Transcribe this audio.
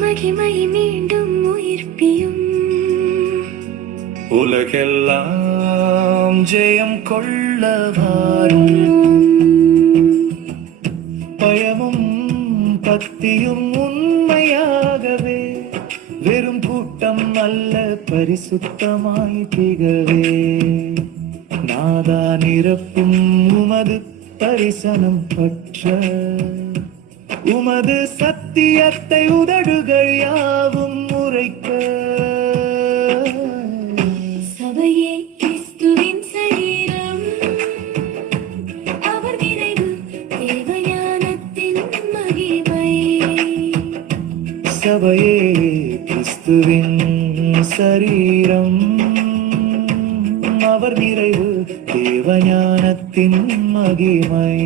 மகிமை மீண்டும் உயிர்ப்பியும் உலகெல்லாம் ஜெயம் கொள்ள வாரும். பயமும் பக்தியும் உண்மையாகவே வெறும் கூட்டம் அல்ல பரிசுத்தமாய் திகவே. நாதா நிரப்பும் உமது தரிசனம் பற்ற உமது சத்தியத்தை உதடுகள் யாவும் உரைக்க. சபையே கிறிஸ்துவின் சரீரம், அவர் நிறைவு தேவஞானத்தின் மகிமை. சபையே கிறிஸ்துவின் சரீரம், அவர் நிறைவு தேவஞானத்தின் மகிமை.